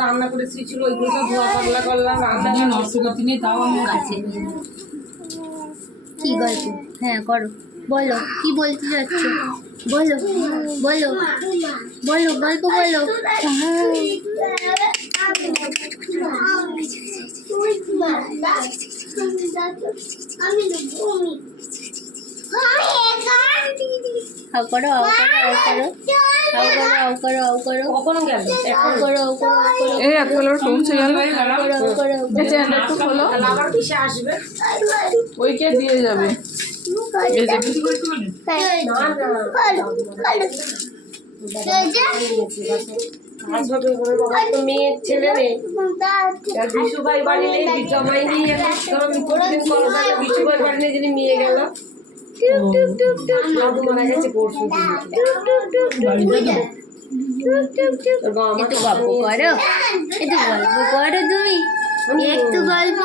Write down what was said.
রান্না করে ছিল ওইগুলো সব ধোয়া পাতলা করলাম, রান্না নষ্ট করতে নেই তাও আমি আছে। কি গল্প? হ্যাঁ করো, বলো কি বলতে যাচ্ছ, বলো বলো বলো, গল্প বলো। হাউ করো, হাউ করো, হাউ করো, হাউ করো, হাউ করো, হাউ করো, কখনো গেল হাউ করো, হাউ করো, হাউ করো, এই এতগুলো পৌঁছে গেল। হাউ করো, হাউ করো, হাউ করো। একটু খোলো, আবার কিসে আসবে? ওইকে দিয়ে যাবে। এই যে কাজ হবে ওর বাবা তো মেয়ের ছেলে রে। আর বিশু ভাই বাড়ি নেই, জমাই নেই এখন। আমি প্রতিদিন করো তাহলে বিশু ভাই বাড়ি নেই যিনি মেয়ে গেল। দাদু মারা গেছে পরশু দিন। একটু গল্প করো, একটু গল্প করো তুমি, একটু গল্প।